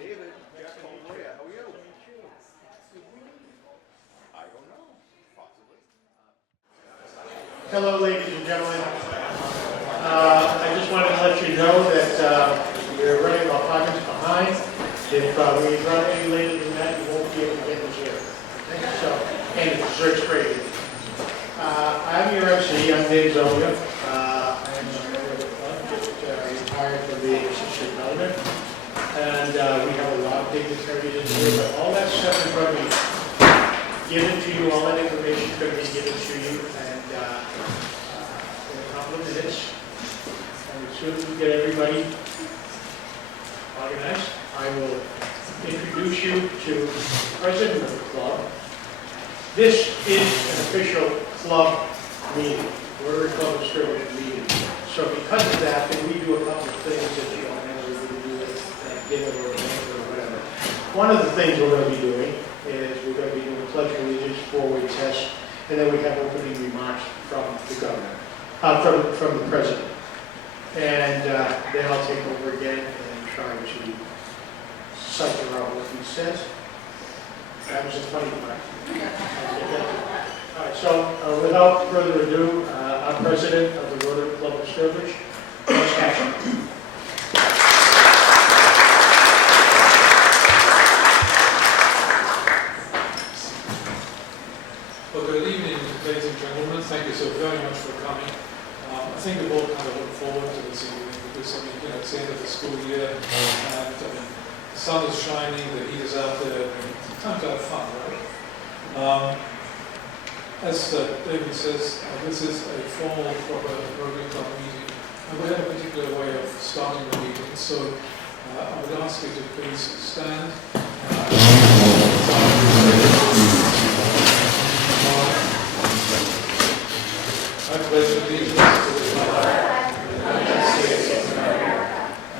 David, Jack Colombia, how are you? I don't know, possibly. Hello, ladies and gentlemen. I just wanted to let you know that we're running about 5 minutes behind. If we run any later than that, you won't be able to get in the chair. Okay? So, and the dessert's great. I'm your MC. I'm Dave Zolia. I'm a member of the club, just retired from being assistant owner. And we have a lot of dignitaries in here, but all that stuff is going to be given to you. All that information is going to be given to you, and in a couple of minutes. And as soon as we get everybody organized, I will introduce you to the president of the club. This is an official club meeting. Rotary Club of Sturbridge meeting. So because of that, then we do a couple of things that you don't normally do at dinner or whatever. One of the things we're going to be doing is we're going to be doing a pledge of allegiance, four-way test, and then we have opening remarks from the governor, from the president. And then I'll take over again and try to cipher out what he says. That was a funny part. All right, so without further ado, our president of the Rotary Club of Sturbridge, Ms. Hatcher. Well, good evening, ladies and gentlemen. Thank you so very much for coming. I think we've all kind of looked forward to this evening because, I mean, you know, it's the end of the school year, and the sun is shining, the heat is out there, and it's time to have fun, right? As David says, this is a formal, proper Rotary Club meeting, and we have a particular way of starting the meeting, so I would ask you to please stand. I pledge allegiance to the flag of the United States of America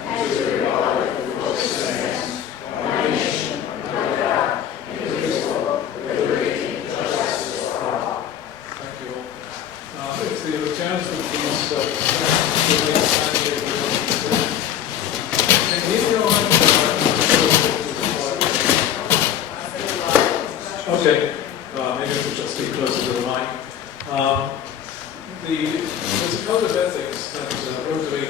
and to the republic for which it stands, one nation, under God, indivisible, with liberty and justice for all. Thank you all. If the lieutenants would please stand, remain standing if you don't consent. And if you don't okay, maybe I should just be closer to the mic. There's a code of ethics that Rotary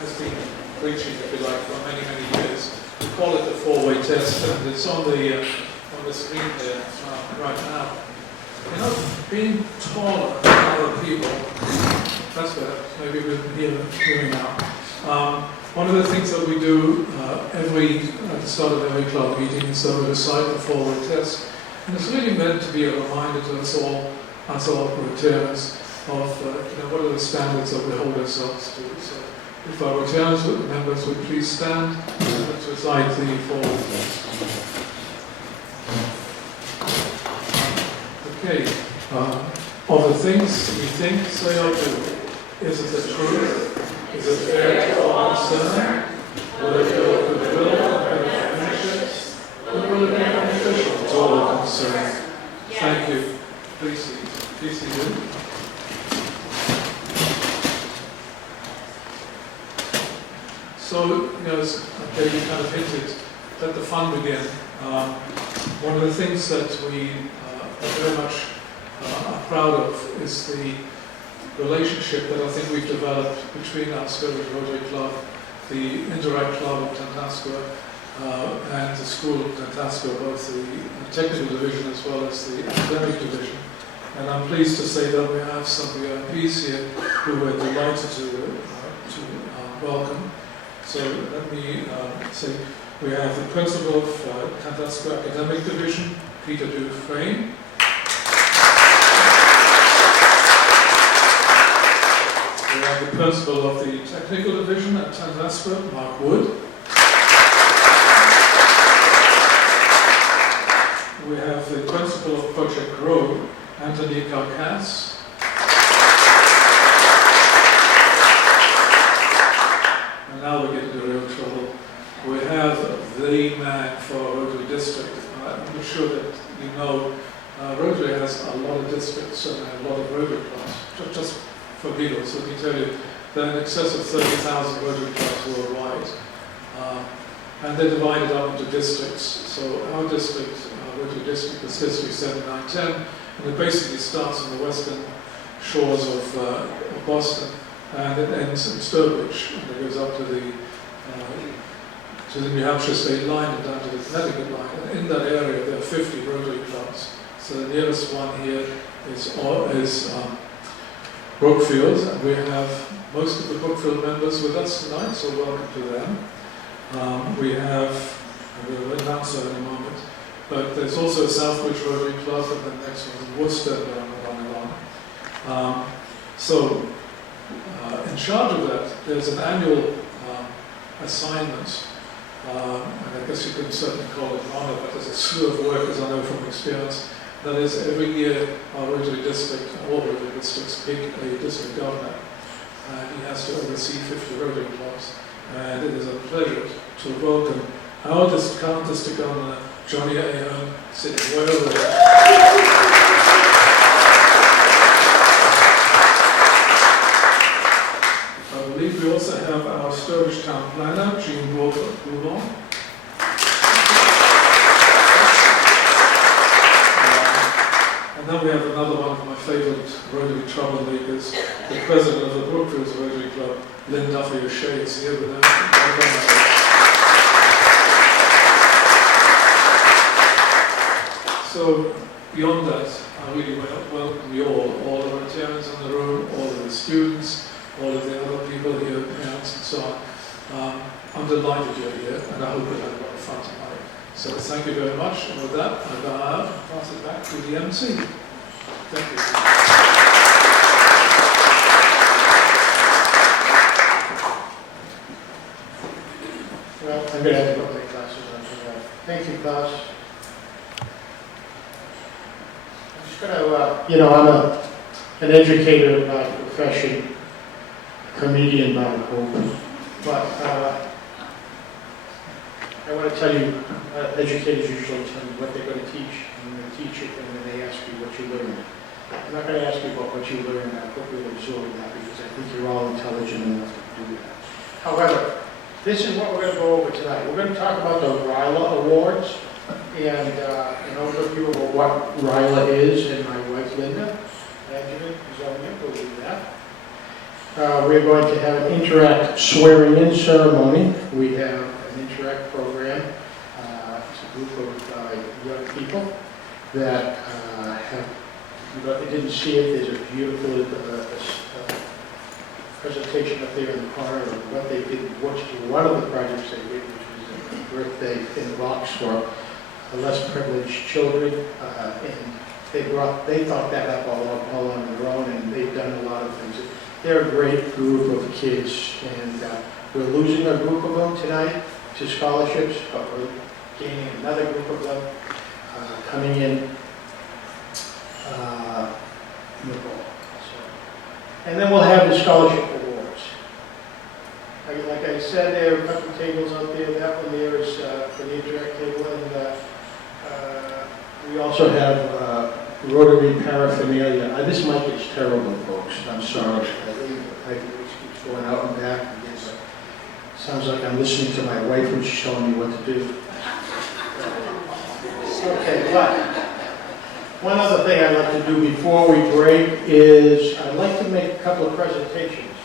has been preaching, if you like, for many, many years. We call it the four-way test, and it's on the screen there right now. You know, being taller than other people, that's better, maybe we can hear me now. One of the things that we do at the start of every club meeting is that we recite the four-way test. And it's really meant to be a reminder to us all Rotarians, of what are the standards that we hold ourselves to. So if our Rotarians members would please stand and let's recite the four-way test. Okay. Of the things we think, say, or do, is it the truth? Is it fair to all concerned? Will it build goodwill and better friendships? Or will it be beneficial to all concerned? Thank you. Please see. Please see you. So, as David kind of hinted, let the fun begin. One of the things that we are very much are proud of is the relationship that I think we've developed between our Sturbridge Rotary Club, the Indirect Club of Tantascwa, and the School of Tantascwa, both the technical division as well as the academic division. And I'm pleased to say that we have some VIPs here who we're delighted to welcome. So let me say we have the principal of Tantascwa Academic Division, Peter Dufresne. We have the principal of the technical division at Tantascwa, Mark Wood. We have the principal of Project Grow, Anthony Carcass. And now we get into real trouble. We have the man for Rotary District. I'm sure that you know Rotary has a lot of districts and a lot of Rotary clubs. Just for giggles, let me tell you, there are in excess of 30,000 Rotary clubs worldwide. and they're divided up into districts. So our district, Rotary District, is District 7910, and it basically starts on the western shores of Boston, and it ends in Sturbridge, and it goes up to the New Hampshire state line and down to the Connecticut line. And in that area, there are 50 Rotary clubs. So the nearest one here is Brookfield, and we have most of the Brookfield members with us tonight, so welcome to them. We have, and we'll announce that in a moment, but there's also a Southbridge Rotary Club, and the next one is Worcester, and on. So, in charge of that, there's an annual assignment, and I guess you could certainly call it an honor, but there's a slew of work, as I know from experience. That is, every year our Rotary District, all Rotary Districts, pick a district governor, and he has to oversee 50 Rotary clubs. And it is a pleasure to welcome our current district governor, Johnny Ahern, sitting way over there. I believe we also have our Sturbridge town planner, Jean Boulon. And then we have another one of my favourite Rotary troublemakers, the president of the Brookfield Rotary Club, Lynn Duffy O'Shea, is here with us. So, beyond that, I really welcome you all the Rotarians in the room, all of the students, all of the other people here, parents and so on. I'm delighted you're here, and I hope you'll have a lot of fun tonight. So thank you very much, and with that, I bow out and pass it back to the MC. Thank you. Well, I'm going to have to put my glasses on for that. Thank you, Klaus. I'm just going to, I'm an educator by profession, a comedian by hope, but I want to tell you, educators usually tell you what they're going to teach, and you're going to teach it, and then they ask you what you learned. I'm not going to ask you about what you learned, I hope you'll absorb that, because I think you're all intelligent enough to do that. However, this is what we're going to go over tonight. We're going to talk about the RILA Awards, and an overview of what RILA is, and my wife Linda, Benjamin, is on there, we'll do that. We're going to have an Interact swearing-in ceremony. We have an Interact program. It's a group of young people that have, if you didn't see it, there's a beautiful presentation up there in the corner of what they did, one of the projects they did, which was a birthday in the box for less privileged children, and they thought that up all on their own, and they've done a lot of things. They're a great group of kids, and we're losing a group of them tonight to scholarships, but we're gaining another group of them coming in the fall. And then we'll have the scholarship awards. Like I said, there are a couple of tables out there. That one there is for the Interact table, and we also have Rotary paraphernalia. This mic is terrible, folks. I'm sorry. I keeps going out and back. Sounds like I'm listening to my wife when she's telling me what to do. Okay, but one other thing I'd like to do before we break is I'd like to make a couple of presentations.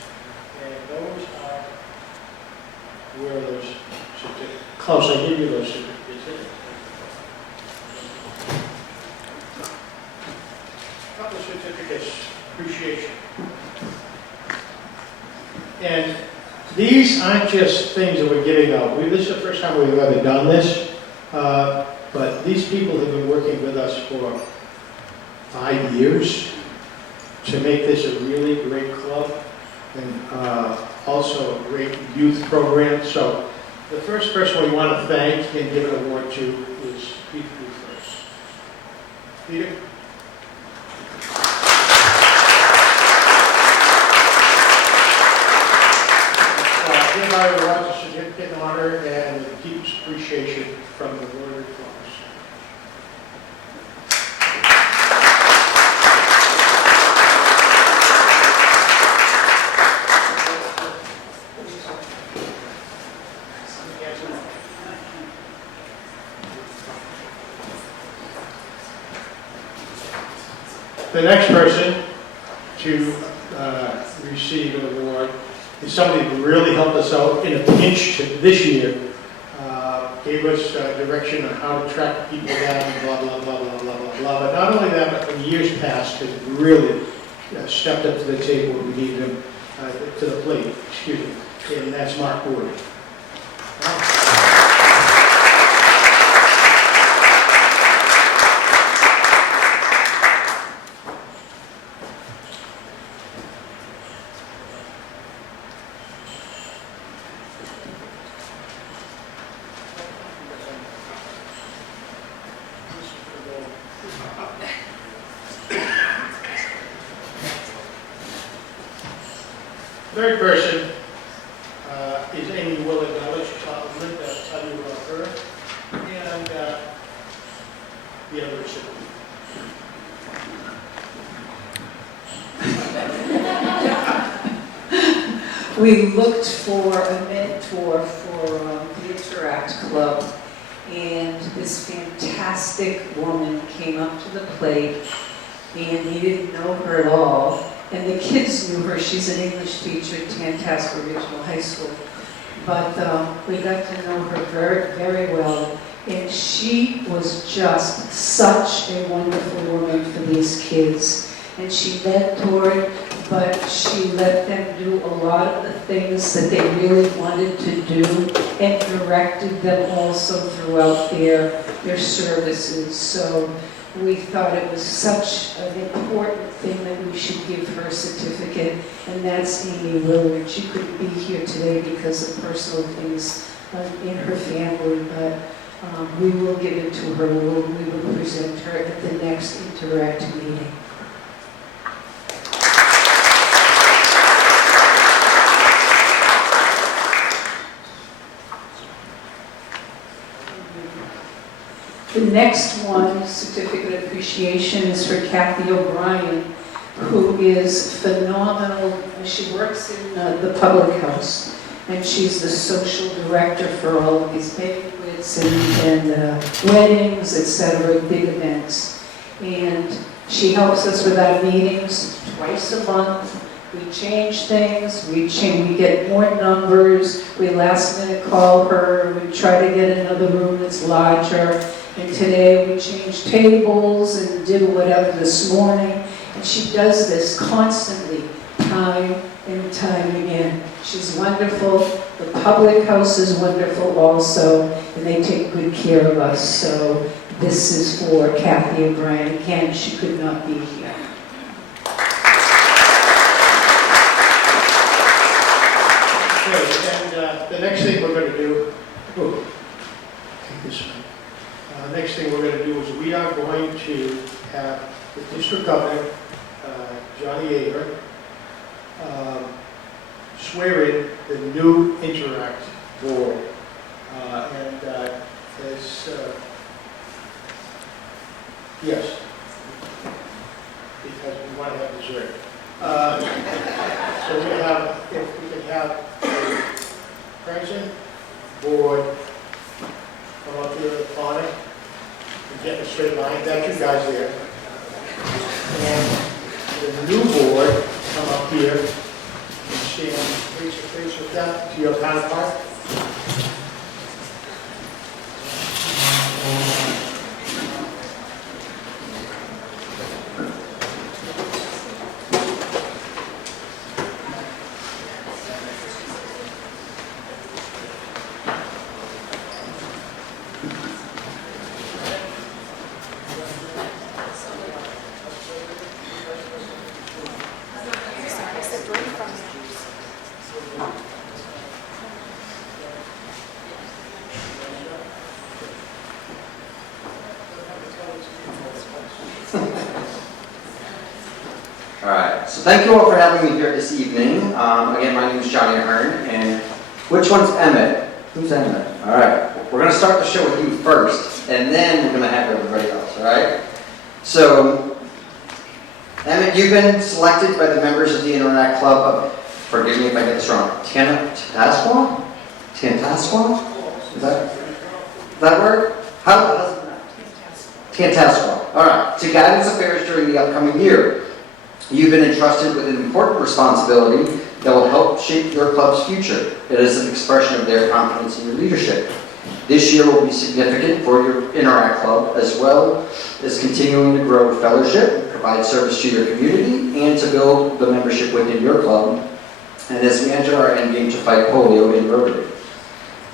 And those are, where are those certificates? Klaus, I give you those certificates. A couple of certificates, appreciation. And these aren't just things that we're giving out. This is the first time we've ever done this, but these people have been working with us for 5 years to make this a really great club and also a great youth program. So the first person we want to thank and give an award to is Peter first. Peter? Hereby awards a significant honor and deep appreciation from the Rotary clubs. The next person to receive an award is somebody who really helped us out in a pinch this year. Gave us direction on how to track people down, blah, blah, blah, blah, blah, blah, blah. But not only that, but in years past, has really stepped up to the table when we needed him, to the plate, excuse me, and that's Mark Ward. Third person is Amy Willard. I'll let you talk a little bit, I'll tell you about her and the other recipient. We looked for a mentor for the Interact Club, and this fantastic woman came up to the plate, and he didn't know her at all. And the kids knew her. She's an English teacher at Tantasco Regional High School. But we got to know her very, very well. And she was just such a wonderful woman for these kids. And she mentored, but she let them do a lot of the things that they really wanted to do and directed them also throughout their services. So we thought it was such an important thing that we should give her a certificate, and that's Amy Willard. She couldn't be here today because of personal things in her family, but we will give it to her. We will present her at the next Interact meeting. The next one, Certificate of Appreciation, is for Kathy O'Brien, who is phenomenal. She works in the public house, and she's the social director for all of these banquets and weddings, etc., big events. And she helps us with our meetings twice a month. We change things, we get more numbers, we last minute call her, we try to get another room that's larger. And today we changed tables and did whatever this morning. And she does this constantly, time and time again. She's wonderful. The public house is wonderful also, and they take good care of us. So this is for Kathy O'Brien. Again, she could not be here. Okay, and the next thing we're going to do, take this one. Next thing we're going to do is we are going to have the district governor, Johnny Yeager, swear in the new Interact board. Yes, because we want to have dessert. So we have, if we can have the present board come up here on it and get in a straight line. Thank you guys there. And the new board come up here and stand face to face with them to your counterpart. So thank you all for having me here this evening. Again, my name is Johnny Ahern, and which one's Emmett? Who's Emmett? All right, we're going to start the show with you first, and then we're going to have everybody else, all right? So, Emmett, you've been selected by the members of the Interact Club of, forgive me if I get this wrong, Tantasco? Tantasco? Is that word? How? Tantasco. All right, to guide its affairs during the upcoming year. You've been entrusted with an important responsibility that will help shape your club's future. It is an expression of their confidence in your leadership. This year will be significant for your Interact Club, as well as continuing to grow fellowship, provide service to your community, and to build the membership within your club, and as we enter our end game to fight polio in Rotary.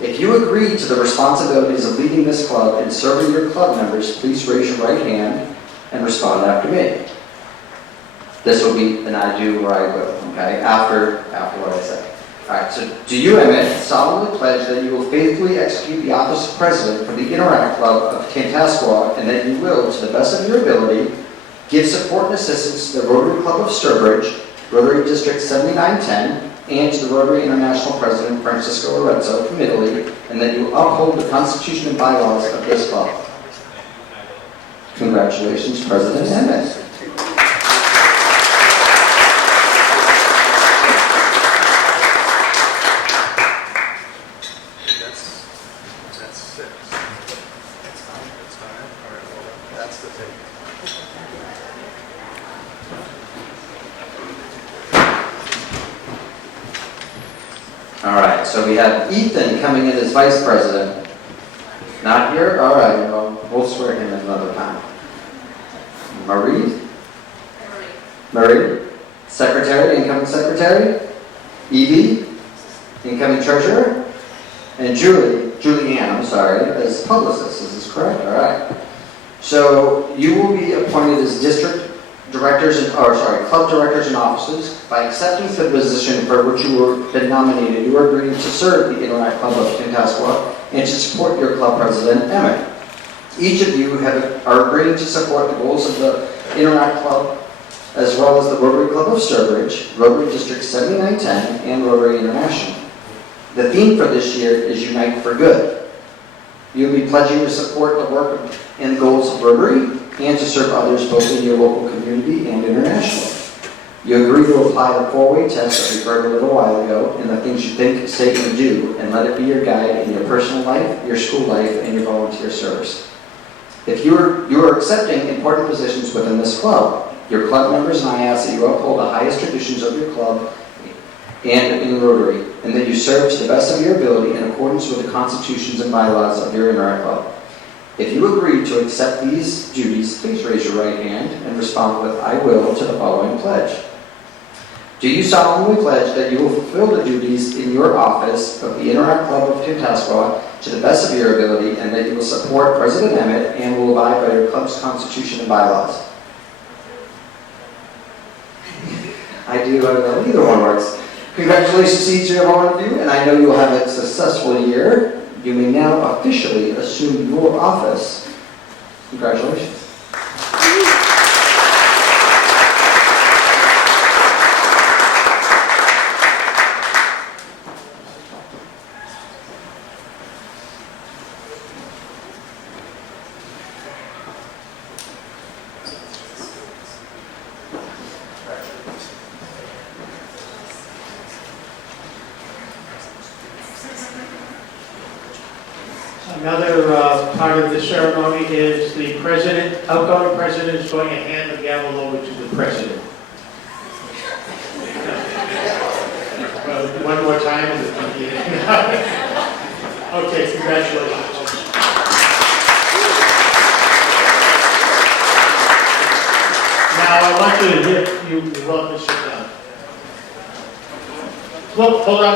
If you agree to the responsibilities of leading this club and serving your club members, please raise your right hand and respond after me. This will be an I do or I will, okay, after what I say. All right, so do you, Emmett, solemnly pledge that you will faithfully execute the office of president for the Interact Club of Tantascwa, and that you will, to the best of your ability, give support and assistance to the Rotary Club of Sturbridge, Rotary District 7910, and to the Rotary International President Francisco Lorenzo from Italy, and that you will uphold the Constitution and bylaws of this club? Congratulations, President Emmett. That's 6. That's time. All right, well, that's the tape. All right, so we have Ethan coming in as vice president. Not here? All right, well, we'll swear him in another time. Marie? Marie. Secretary, incoming secretary. Evie, incoming treasurer. And Julianne, I'm sorry, as publicist. Is this correct? All right. So you will be appointed as district directors, club directors and officers. By accepting the position for which you were been nominated, you are agreeing to serve the Interact Club of Tantascwa and to support your club president, Emmett. Each of you are agreeing to support the goals of the Interact Club, as well as the Rotary Club of Sturbridge, Rotary District 7910, and Rotary International. The theme for this year is Unite for Good. You'll be pledging to support the work and goals of Rotary and to serve others both in your local community and internationally. You agree to apply the 4-way test that we heard a little while ago and the things you think, say, and do, and let it be your guide in your personal life, your school life, and your volunteer service. If you are accepting important positions within this club, your club members and I ask that you uphold the highest traditions of your club and in Rotary, and that you serve to the best of your ability in accordance with the constitutions and bylaws of your Interact Club. If you agree to accept these duties, please raise your right hand and respond with I will to the following pledge. Do you solemnly pledge that you will fulfill the duties in your office of the Interact Club of Tantascwa to the best of your ability, and that you will support President Emmett and will abide by your club's constitution and bylaws? I do, I know, either one works. Congratulations to each and every one of you, and I know you will have a successful year. You may now officially assume your office. Congratulations. Another part of the ceremony is the outgoing president is going to hand the gavel over to the president. One more time. Okay, congratulations. Now I want you to hear, you're welcome to sit down. Look, hold on.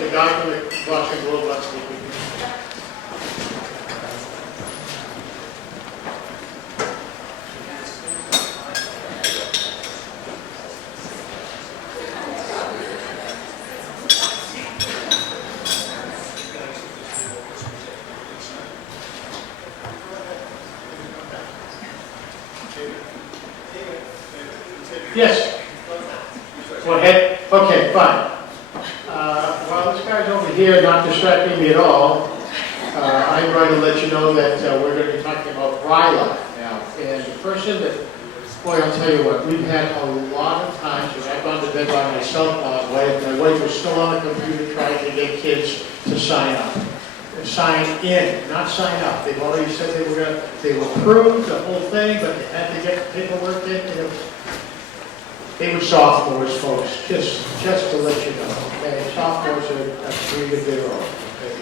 The guy from the Boston Globe wants to speak. Yes. Go ahead. Okay, fine. While this guy's over here not distracting me at all, I'm going to let you know that we're going to be talking about Ryla now. And the person that, boy, I'll tell you what, we've had a lot of times when I've gone to bed by myself, my wife was still on the computer trying to get kids to sign up. to sign in, not sign up. They've already said they will approve the whole thing, but they had to get the paperwork in. They were sophomores, folks, just to let you know, okay? Sophomores are 3 to 0, okay?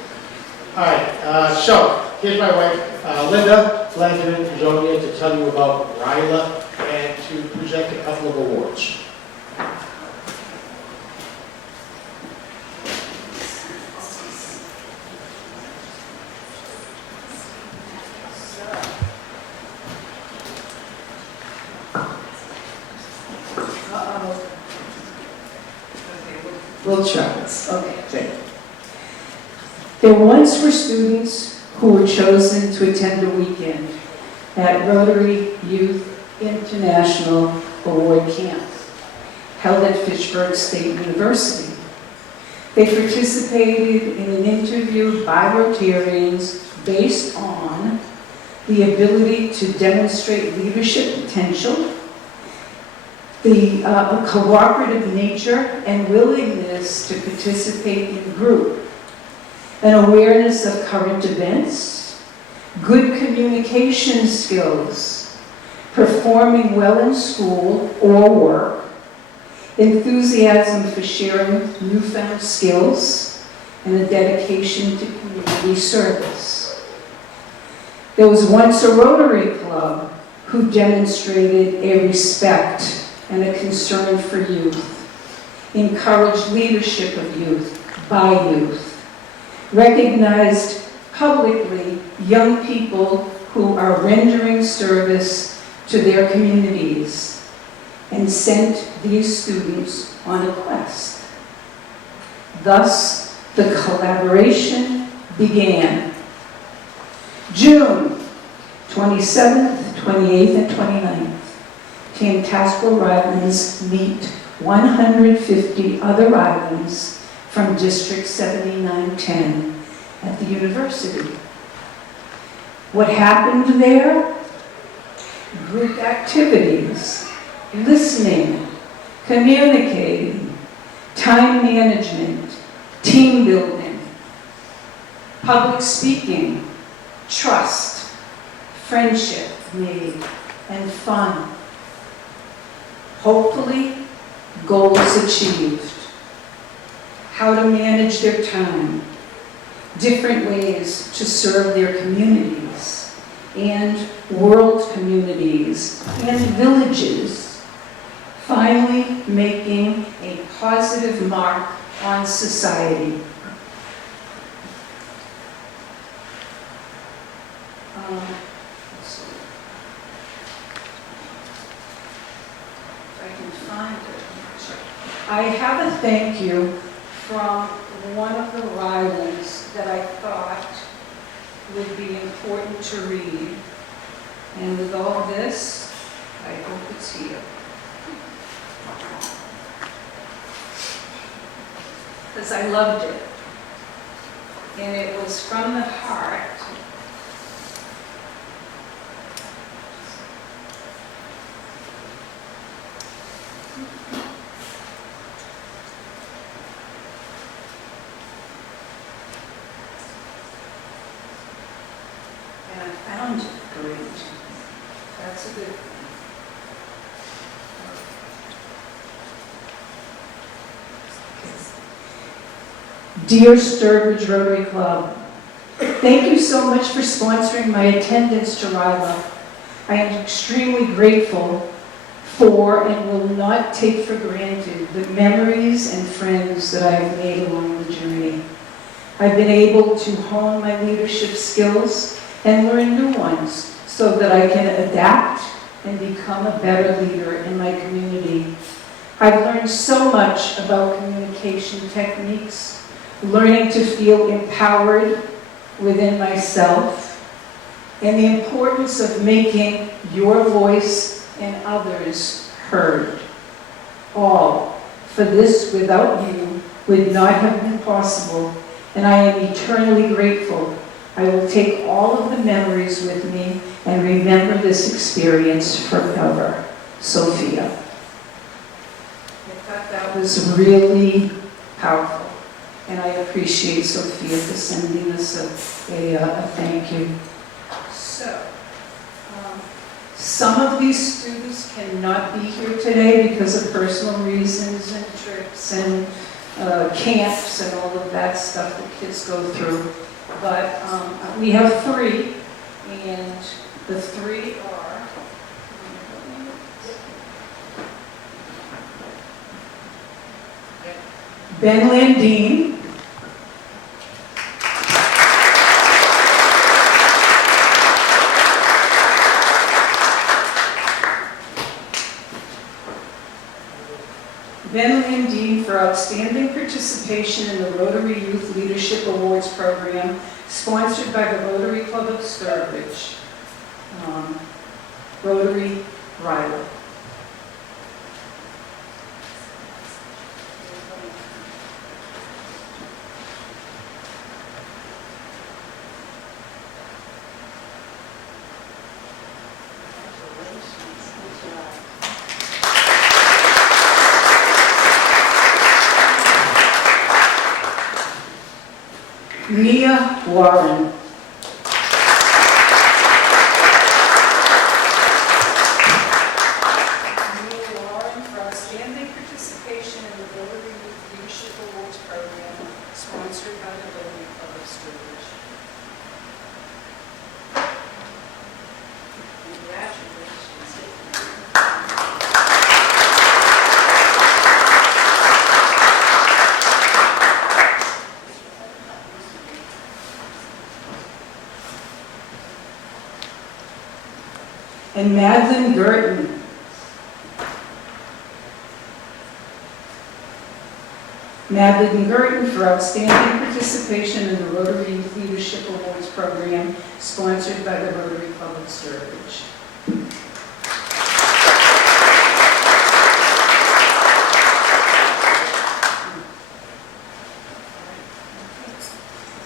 All right, so here's my wife, Linda Blanchard, who's over here to tell you about RILA and to present a couple of awards. We'll try this. Okay. There once were students who were chosen to attend a weekend at Rotary Youth International Award Camp, held at Fitchburg State University. They participated in an interview by Rotarians based on the ability to demonstrate leadership potential, the cooperative nature and willingness to participate in group, an awareness of current events, good communication skills, performing well in school or work, enthusiasm for sharing newfound skills, and a dedication to community service. There was once a Rotary Club who demonstrated a respect and a concern for youth, encouraged leadership of youth by youth, recognized publicly young people who are rendering service to their communities, and sent these students on a quest. Thus, the collaboration began. June 27th, 28th, and 29th. Tantasco Rylands meet 150 other Rylands from District 7910 at the university. What happened there? Group activities, listening, communicating, time management, team building, public speaking, trust, friendship made, and fun. Hopefully, goals achieved. How to manage their time, different ways to serve their communities, and world communities, and villages. Finally, making a positive mark on society. Let's see. If I can find it. I have a thank you from one of the Rylands that I thought would be important to read. And with all this, I hope it's here. Because I loved it. And it was from the heart. And I found it great. That's a good thing. Dear Sturbridge Rotary Club, thank you so much for sponsoring my attendance to RILA. I am extremely grateful for and will not take for granted the memories and friends that I have made along the journey. I've been able to hone my leadership skills and learn new ones so that I can adapt and become a better leader in my community. I've learned so much about communication techniques, learning to feel empowered within myself, and the importance of making your voice and others heard. All, for this without you would not have been possible, and I am eternally grateful. I will take all of the memories with me and remember this experience forever. Sophia. I thought that was really powerful. And I appreciate Sophia for sending us a thank you. So, some of these students cannot be here today because of personal reasons and trips and camps and all of that stuff that kids go through. But we have 3, and the 3 are Ben Landine, Ben Landine for outstanding participation in the Rotary Youth Leadership Awards Program, sponsored by the Rotary Club of Sturbridge. Rotary Riley. Mia Warren. Mia Warren for outstanding participation in the Rotary Youth Leadership Awards Program, sponsored by the Rotary Club of Sturbridge. And Madeline Gurton. Madeline Gurton for outstanding participation in the Rotary Youth Leadership Awards Program, sponsored by the Rotary Club of Sturbridge.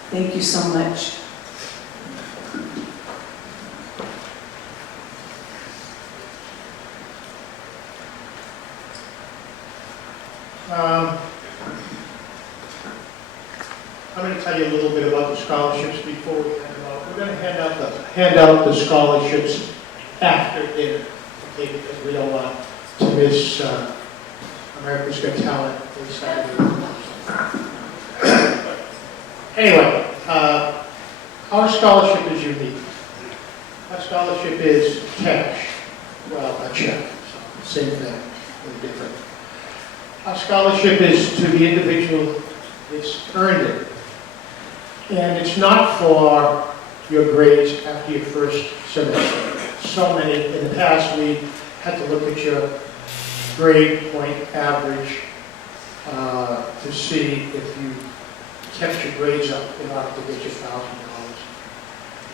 Thank you so much. I'm going to tell you a little bit about the scholarships before we hand them out. We're going to hand out the scholarships after dinner, okay, because we don't want to miss America's Got Talent. Anyway, our scholarship is unique. Our scholarship is cash, well, a check, so same thing, really different. Our scholarship is to the individual that's earned it. And it's not for your grades after your first semester. So many, in the past, we had to look at your grade point average to see if you kept your grades up in order to get your $1,000.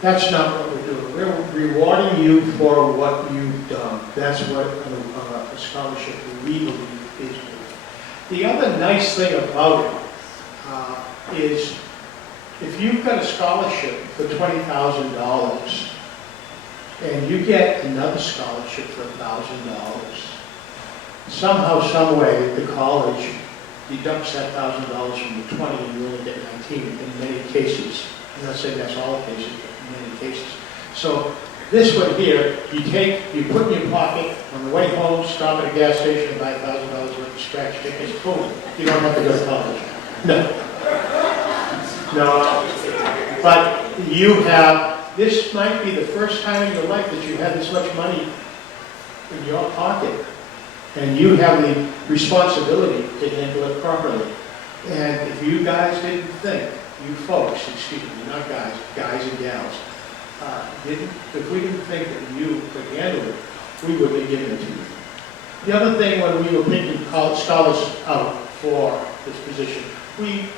That's not what we're doing. We're rewarding you for what you've done. That's what a scholarship we believe is doing. The other nice thing about it is if you've got a scholarship for $20,000 and you get another scholarship for $1,000, somehow, some way, the college deducts that $1,000 from the 20 and you only get 19 in many cases. I'm not saying that's all cases, but in many cases. So this one here, you put in your pocket, on the way home, stop at a gas station and buy $1,000 worth of scratch tickets, boom, you don't have to go to college. No. No, but you have, this might be the first time in your life that you had this much money in your pocket, and you have the responsibility to handle it properly. And if you guys didn't think, you folks, excuse me, not guys, guys and gals, if we didn't think that you could handle it, we wouldn't have given it to you. The other thing, when we were picking scholars out for this position, we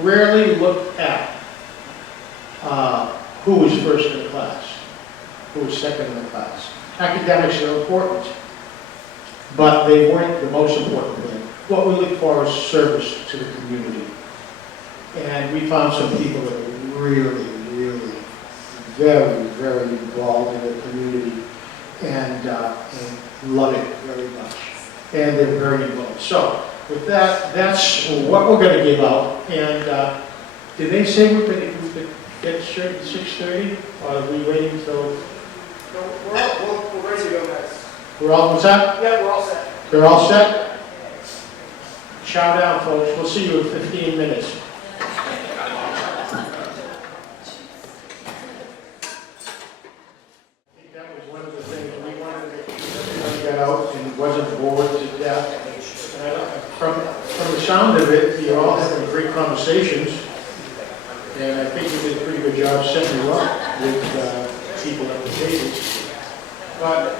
rarely looked at who was first in the class, who was second in the class. Academics are important, but they weren't the most important thing. What we look for is service to the community. And we found some people that are really, really very, very involved in the community and love it very much. And they're very involved. So with that, that's what we're gonna give out. And, did they say we could get started at 6:30? Or are we waiting till, No, we're ready to go, guys. we're all set? Yeah, we're all set. They're all set? Chow down, folks. We'll see you in 15 minutes. I think that was one of the things we wanted to make sure everybody got out and wasn't bored to death. From the sound of it, you're all having great conversations, and I think you did a pretty good job setting you up with people at the tables. But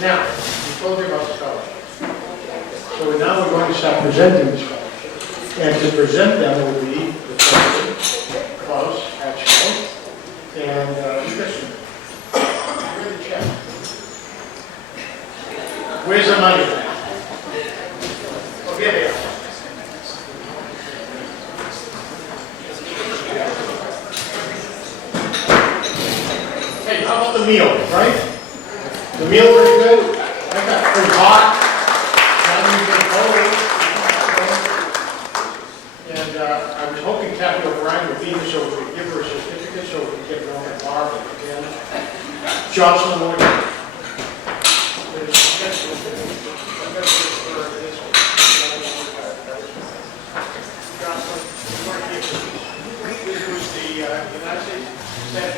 now, we told you about the scholarship. So now we're going to start presenting the scholarships. And to present them will be the president, Klaus, actually, and Christian. Where's the check? Where's the money? Oh, here they are. Hey, how about the meal, right? The meal pretty good? I got pretty hot. And I was hoping Kathy O'Brien would be here so we could give her a certificate so we could get her on the bar again. Jocelyn Morgan. This was the United States Senate.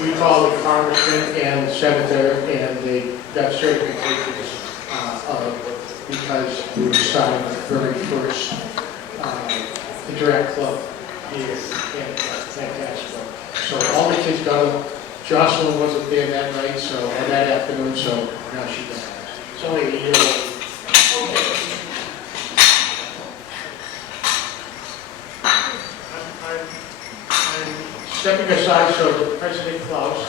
We called the congressman and the senator, and they got certifications because we were starting the very first Interact Club here in Fantastic. So all the kids got them. Jocelyn wasn't there that night, so or that afternoon, so now she got it. It's only a year old. I'm stepping aside so that President Klaus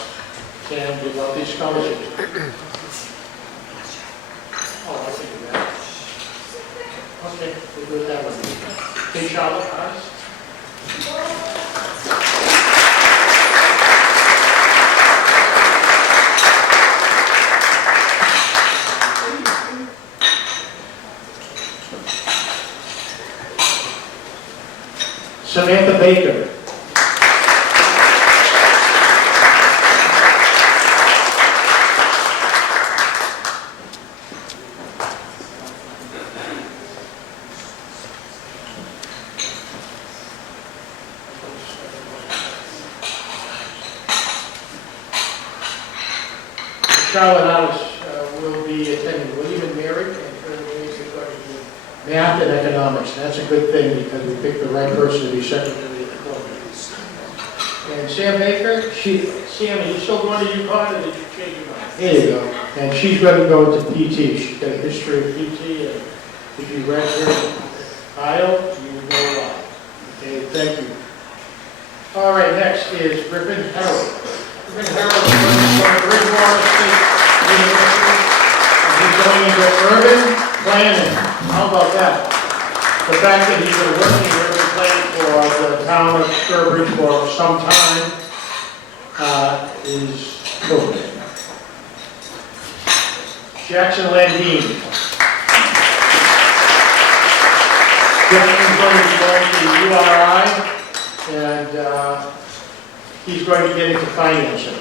can give out these scholarships. Oh, I think of that. Okay, we'll do it that way. Hey, Charlotte, ours? Samantha Baker. Charlotte House will be attending William and Mary, and her is going to do math and economics. And that's a good thing because we picked the right person to be secretary of the club. And Sam Baker, Sam, are you still going to UConn or did you change your mind? There you go. And she's going to go into PT. She's got a history of PT, and if you read her bio, you know why. Okay, thank you. All right, next is Griffin Harold. Griffin Harold is from Bridgewater State University. He's going into urban planning. How about that? The fact that he's been working in urban planning for the town of Sturbridge for some time is cool. Jackson Landine. Jackson's going to be going to the URI, and he's going to get into financing.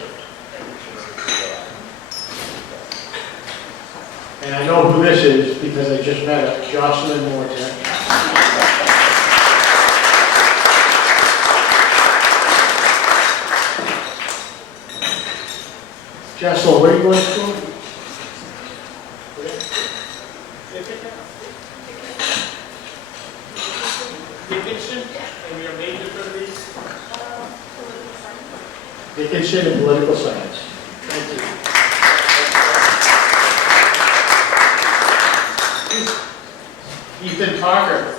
And I know who this is because I just met her, Jocelyn Morgan. Jocelyn, where are you going to school? Dickinson, and your major going to be? Dickinson in political science. Thank you. Ethan Parker.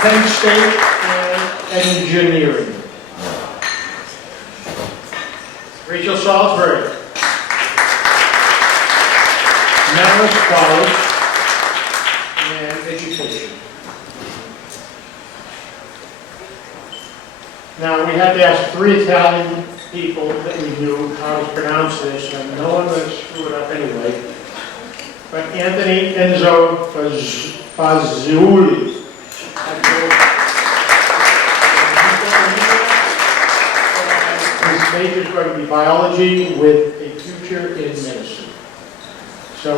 Penn State and Engineering. Rachel Salisbury. Maris College and Education. Now, we had to ask 3 Italian people that we knew how to pronounce this, and no one would screw it up anyway. But Anthony Enzo Fazzulli. His major is going to be biology with a future in medicine. So,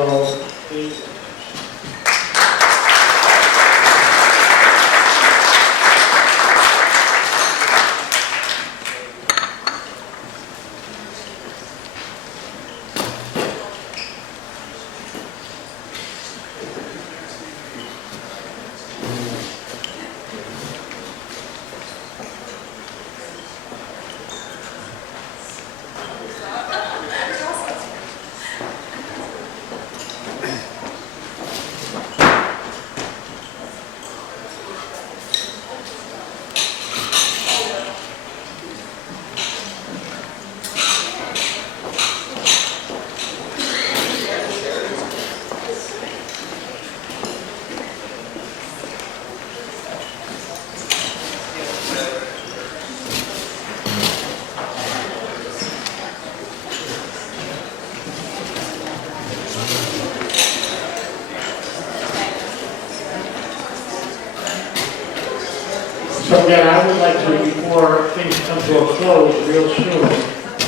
So again, I would like to, before things come to a close real soon,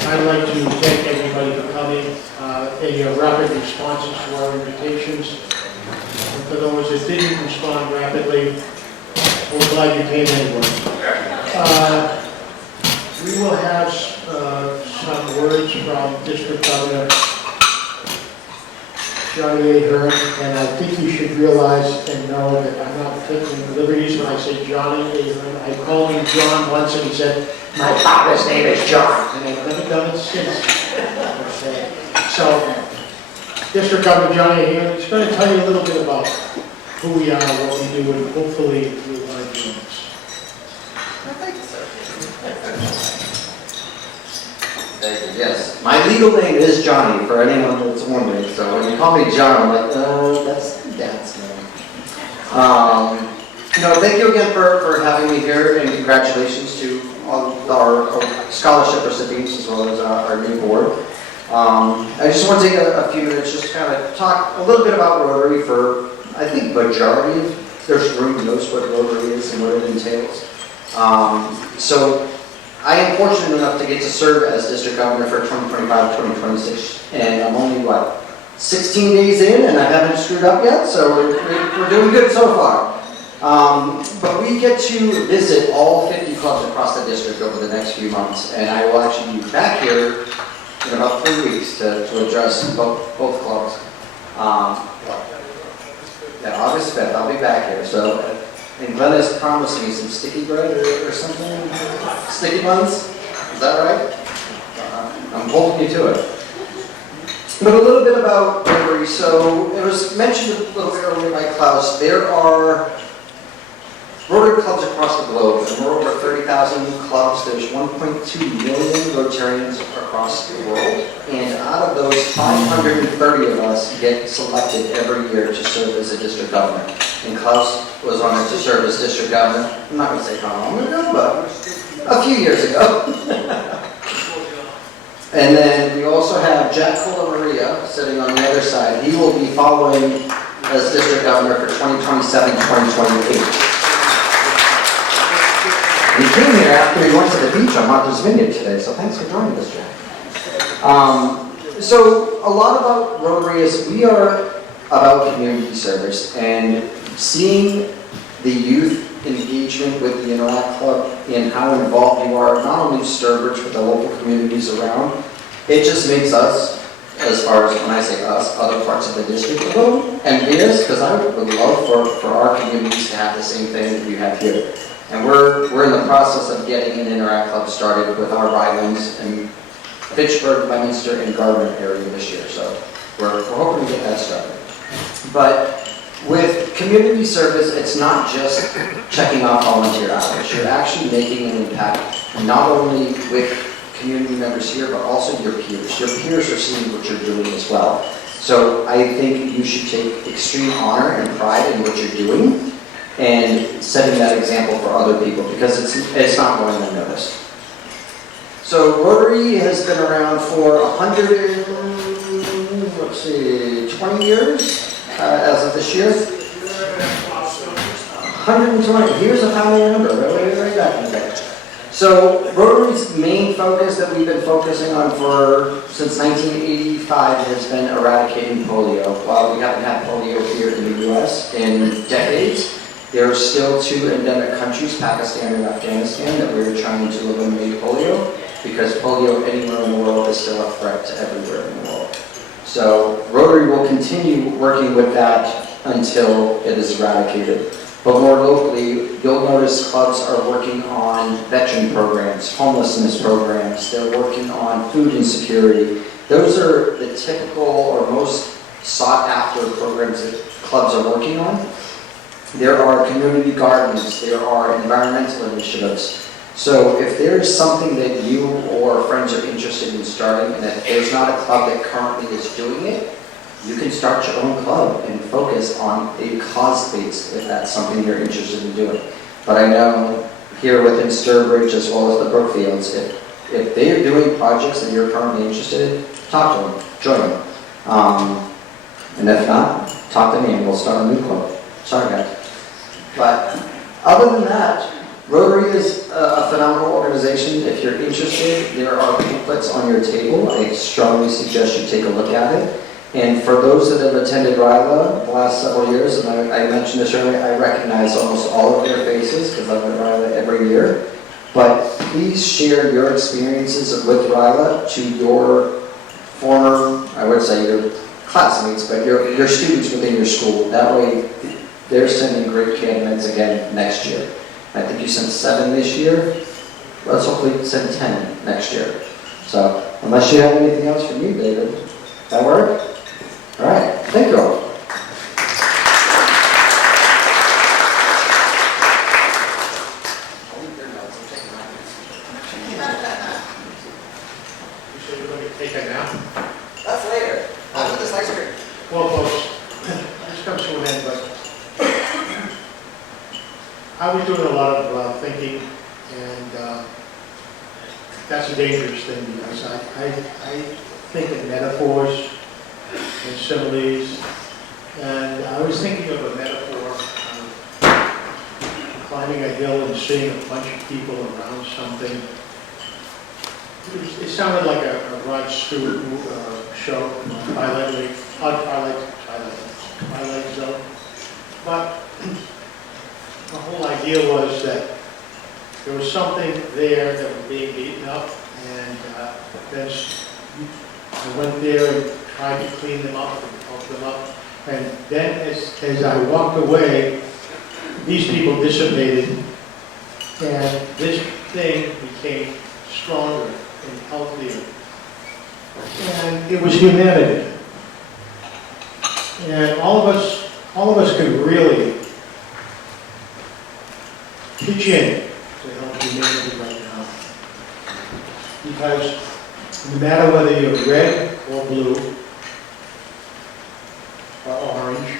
I'd like to thank everybody for coming, and your rapid responses to our invitations. And for those that didn't respond rapidly, we're glad you came anyway. We will have some words from District Governor Johnny Ahern, and I think you should realize and know that I'm not taking liberties when I say Johnny Ahern. I called him John once and he said, "My father's name is John." And I've never done it since. So, District Governor Johnny Ahern is going to tell you a little bit about who we are, what we do, and hopefully you'll like doing this. Thank you, sir. Thank you. Yes, my legal name is Johnny, for anyone that's wondering. So when you call me John, I'm like, that's Dad's name. Thank you again for having me here, and congratulations to all of our scholarship recipients as well as our new board. I just want to take a few minutes just to kind of talk a little bit about Rotary for, I think, majority of this room knows what Rotary is and what it entails. So I am fortunate enough to get to serve as District Governor for 2025-2026, and I'm only, 16 days in, and I haven't screwed up yet, so we're doing good so far. But we get to visit all 50 clubs across the district over the next few months, and I will actually be back here in about 3 weeks to address both clubs. August 5th, I'll be back here, so, and Glenn has promised me some sticky bread or something, sticky buns, is that right? I'm holding you to it. But a little bit about Rotary. So it was mentioned a little bit earlier by Klaus. There are Rotary clubs across the globe, and we're over 30,000 clubs. There's 1.2 million Rotarians across the world, and out of those, 530 of us get selected every year to serve as a district governor. And Klaus was honored to serve as district governor. I'm not going to say how long ago, but a few years ago. And then we also have Jack Maria sitting on the other side. He will be following as district governor for 2027-2028. He came here after he went to the beach on Martha's Vineyard today, so thanks for joining us, Jack. So a lot about Rotary is we are about community service and seeing the youth engagement with the Interact Club and how involved you are, not only Sturbridge, but the local communities around. It just makes us, as far as when I say us, other parts of the district, a little envious, because I would love for our communities to have the same thing that you have here. And we're in the process of getting an Interact Club started with our Rylands and Fitchburg, Leominster, and Gardner area this year. So we're hoping to get that started. But With community service, it's not just checking off volunteer hours. You're actually making an impact, not only with community members here, but also your peers. Your peers are seeing what you're doing as well. So I think you should take extreme honor and pride in what you're doing and setting that example for other people, because it's not going unnoticed. So Rotary has been around for 20 years as of this year. 120. Here's a family number, right back in the day. So Rotary's main focus that we've been focusing on since 1985 has been eradicating polio. While we haven't had polio here in the U.S. in decades, there are still 2 endemic countries, Pakistan and Afghanistan, that we're trying to eliminate polio, because polio anywhere in the world is still a threat to everywhere in the world. So Rotary will continue working with that until it is eradicated. But more locally, you'll notice clubs are working on veteran programs, homelessness programs. They're working on food insecurity. Those are the typical or most sought after programs that clubs are working on. There are community gardens. There are environmental initiatives. So if there's something that you or friends are interested in starting, and if there's not a club that currently is doing it, you can start your own club and focus on a cause base if that's something you're interested in doing. But I know here within Sturbridge as well as the Brookfields, if they are doing projects that you're currently interested in, talk to them, join them. And if not, talk to me and we'll start a new club. Sorry guys. But other than that, Rotary is a phenomenal organization. If you're interested, there are pamphlets on your table. I strongly suggest you take a look at it. And for those that have attended RILA the last several years, and I mentioned this earlier, I recognize almost all of their faces because I'm at RILA every year. But please share your experiences with RILA to your former, I would say your classmates, but your students within your school. That way they're sending great candidates again next year. I think you sent 7 this year. Let's hopefully send 10 next year. So unless you have anything else for me, David, that work? All right, thank you all. You said you're going to take a nap? That's later. After this ice cream. Well, folks, this comes to an end, but I was doing a lot of thinking, and that's a dangerous thing, because I think in metaphors and similes, and I was thinking of a metaphor of climbing a hill and seeing a bunch of people around something. It sounded like a Rod Stewart show, Twilight Zone, but the whole idea was that there was something there that was being beaten up, and then I went there and tried to clean them up and help them up. And then as I walked away, these people dissipated, and this thing became stronger and healthier. And it was humanity. And all of us can really pitch in to help humanity right now. Because no matter whether you're red or blue or orange,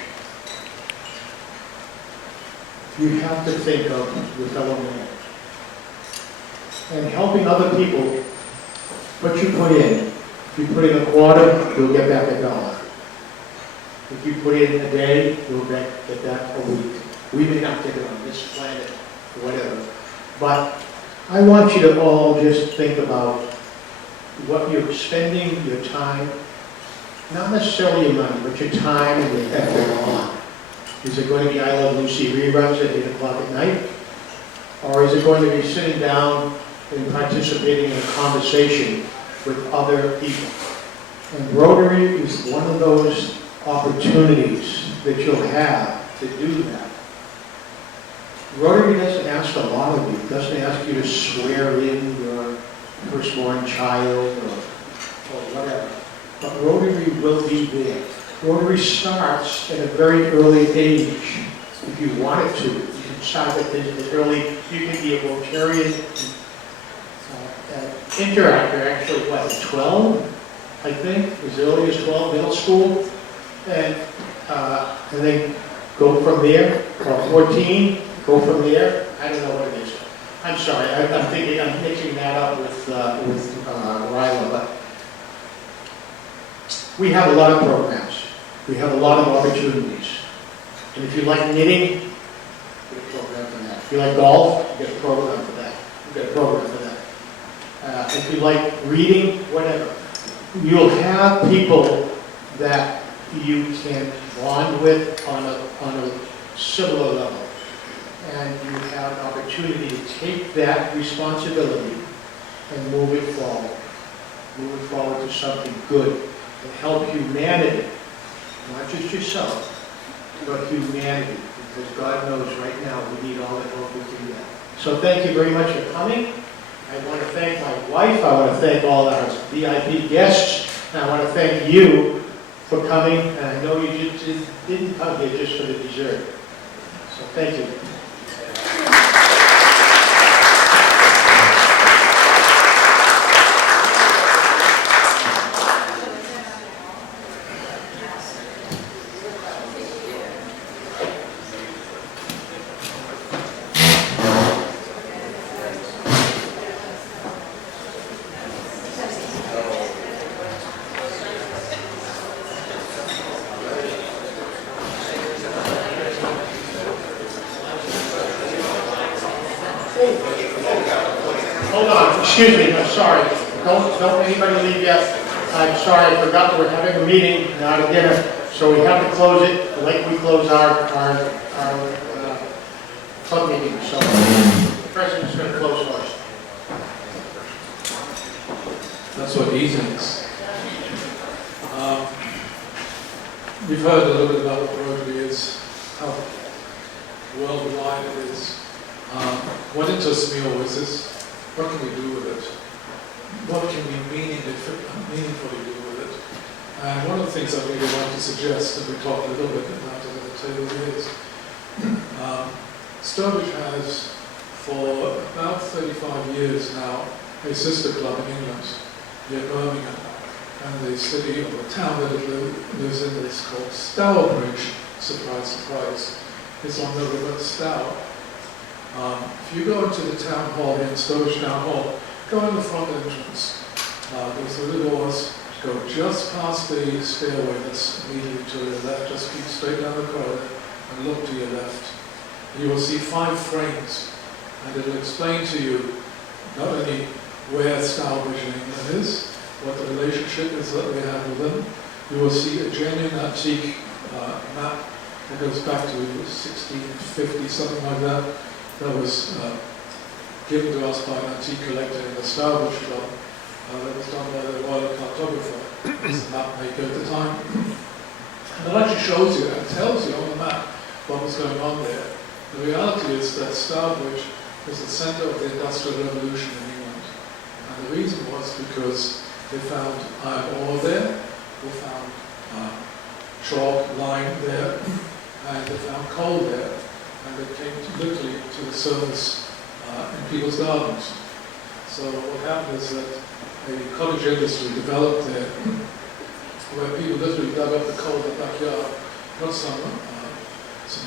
you have to think of your fellow man. And helping other people, what you put in. If you put in a quarter, you'll get back $1. If you put in a day, you'll get back a week. We may not get it on this planet, or whatever. But I want you to all just think about what you're spending your time, not necessarily your money, but your time and your effort on. Is it going to be I Love Lucy reruns at 8 o'clock at night? Or is it going to be sitting down and participating in a conversation with other people? And Rotary is one of those opportunities that you'll have to do that. Rotary doesn't ask a lot of you. It doesn't ask you to swear in your firstborn child or whatever. But Rotary will be there. Rotary starts at a very early age. If you wanted to, you can start at the early, you can be a Rotarian interactor, actually, what, 12, I think, as early as 12, middle school, and then go from there, or 14, go from there. I don't know what it is. I'm sorry, I'm thinking, I'm mixing that up with Ryla, but we have a lot of programs. We have a lot of opportunities. And if you like knitting, you get a program for that. If you like golf, you get a program for that. You get a program for that. If you like reading, whatever, you'll have people that you can bond with on a similar level. And you have an opportunity to take that responsibility and move it forward. Move it forward to something good and help humanity, not just yourself, but humanity, because God knows right now we need all the help we can get. So thank you very much for coming. I want to thank my wife. I want to thank all our VIP guests. And I want to thank you for coming. And I know you just didn't come here just for the dessert. So thank you. Hold on, excuse me, I'm sorry. Don't anybody leave yet. I'm sorry, I forgot that we're having a meeting, not a dinner, so we have to close it like we close our club meeting. So the president's going to close first. That's what he thinks. We've heard a little bit about what Rotary is, how worldwide it is. What interests me always is, what can we do with it? What can we meaningfully do with it? And one of the things I really want to suggest, and we talked a little bit about it at the table, is Sturbridge has, for about 35 years now, a sister club in England, near Birmingham. And the city, or the town that it lives in, is called Sturbridge. Surprise, surprise. It's on the river Stour. If you go into the town hall here in Sturbridge Town Hall, go in the front entrance. There's the little doors, go just past the stairway that's immediately to your left, just keep straight down the corridor and look to your left. You will see 5 frames, and it will explain to you not only where Sturbridge in England is, what the relationship is that we have with them. You will see a genuine antique map that goes back to 1650, something like that. That was given to us by an antique collector in the Sturbridge Club. That was done by the Royal Cartographer, the map maker at the time. And it actually shows you and tells you on the map what was going on there. The reality is that Sturbridge was the centre of the Industrial Revolution in England. And the reason was because they found iron ore there, they found chalk, lime there, and they found coal there. And they came literally to the surface in people's gardens. So what happened is that a cottage industry developed there, where people literally dug up the coal in the backyard, put some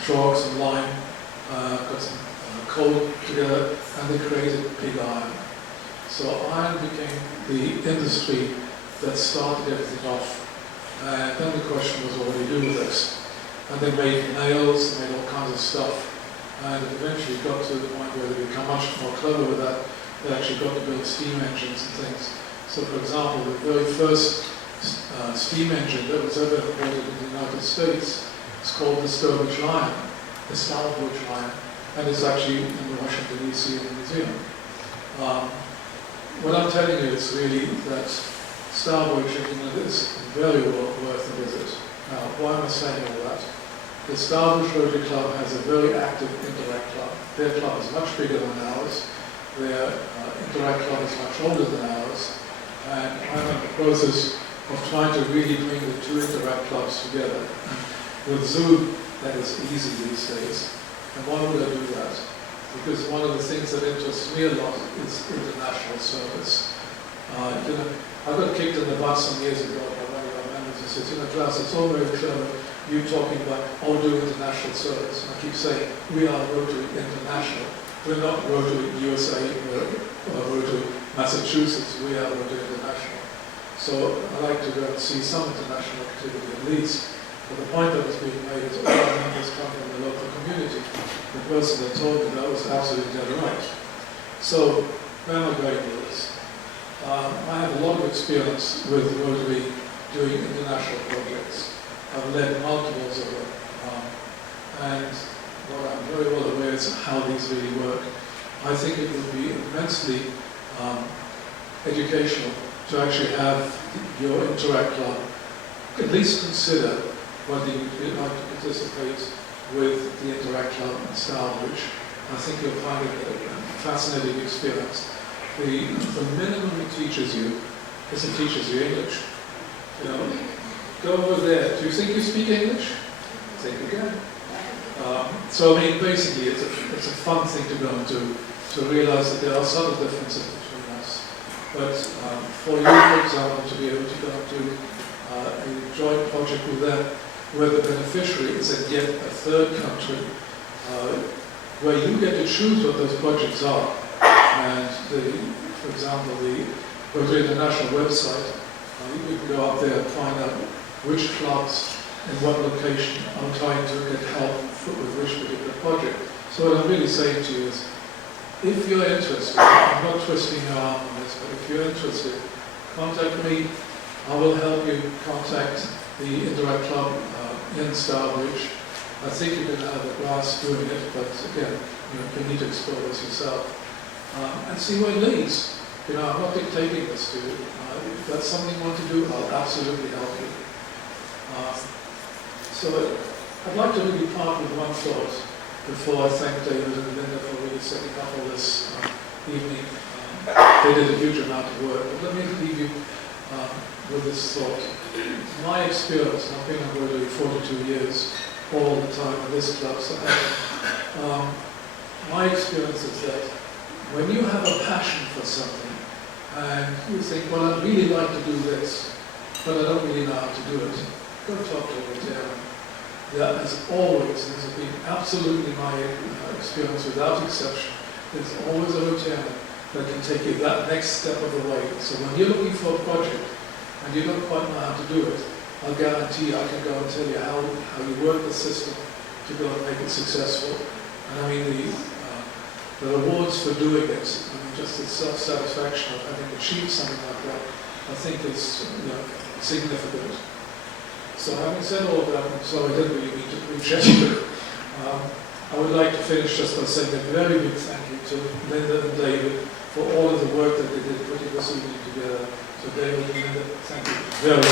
chalk, some lime, got some coal together, and they created pig iron. So iron became the industry that started everything off. And then the question was, what do we do with this? And they made nails, they made all kinds of stuff. And it eventually got to the point where they become much more clever with that. They actually got to build steam engines and things. So for example, the very first steam engine that was ever imported in the United States is called the Sturbridge Lion, the Sturbridge Lion. And it's actually in the Washington DC Museum. What I'm telling you is really that Sturbridge in England is very well worth a visit. Now, why am I saying all that? The Sturbridge Rotary Club has a very active Interact Club. Their club is much bigger than ours. Their Interact Club is much older than ours. And I'm in the process of trying to really bring the two Interact clubs together. With Zoom, that is easy these days. And why would I do that? Because one of the things that interests me a lot is international service. You know, I got kicked in the butt some years ago by one of our members who said, you know, Klaus, it's all very clever, you talking about, oh, do international service. And I keep saying, we are Rotary International. We're not Rotary USA or Rotary Massachusetts, we are Rotary International. So I like to go and see some international activity at least. But the point that was being made is all our members come from the local community. The person that told me that was absolutely dead right. So where am I going with this? I have a lot of experience with Rotary doing international projects. I've led multiples of them. And what I'm very well aware is how these really work. I think it would be immensely educational to actually have your Interact Club at least consider whether you'd like to participate with the Interact Club in Sturbridge. I think you'll find it a fascinating experience. The minimum it teaches you is it teaches you English. You know, go over there. Do you think you speak English? Think again. So I mean, basically, it's a fun thing to go and do, to realize that there are subtle differences between us. But for you, for example, to be able to go and do a joint project with them, where the beneficiary is again a third country, where you get to choose what those projects are. And for example, the Rotary International website, you can go up there and find out which clubs in what location are trying to get help with which particular project. So what I'm really saying to you is, if you're interested, I'm not twisting your arm on this, but if you're interested, contact me. I will help you contact the Interact Club in Sturbridge. I think you're going to have a blast doing it, but again, you need to explore this yourself. And see where it leads. You know, I'm not dictating this to you. If that's something you want to do, I'll absolutely help you. So I'd like to really part with one thought before I thank David and Linda for really setting up all this evening. They did a huge amount of work. But let me leave you with this thought. My experience, and I've been on Rotary 42 years, all the time in this club, so my experience is that when you have a passion for something and you think, well, I'd really like to do this, but I don't really know how to do it, go talk to a Rotarian. That is always, this has been absolutely my experience without exception, there's always a Rotarian that can take you that next step of the way. So when you're looking for a project and you don't quite know how to do it, I'll guarantee I can go and tell you how you work the system to go and make it successful. And I mean, the rewards for doing it, I mean, just the self-satisfaction of having achieved something like that, I think is significant. So having said all of that, I'm sorry I didn't really mean to preach at you. I would like to finish just by saying a very big thank you to Linda and David for all of the work that they did putting this evening together. So David and Linda, thank you very much.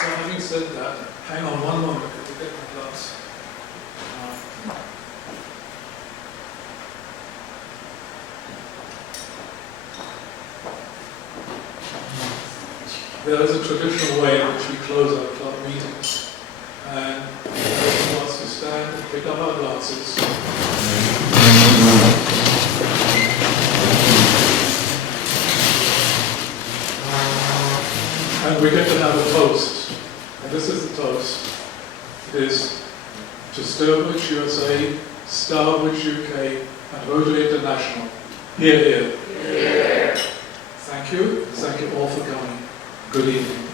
So having said that, hang on one moment, because we get my glass. There is a traditional way in which we close our club meetings, and everyone wants to stand and pick up our glasses. And we get to have a toast, and this is the toast. It is to Sturbridge, USA, Sturbridge, UK, and Rotary International. Hear, hear. Hear. Thank you all for coming. Good evening.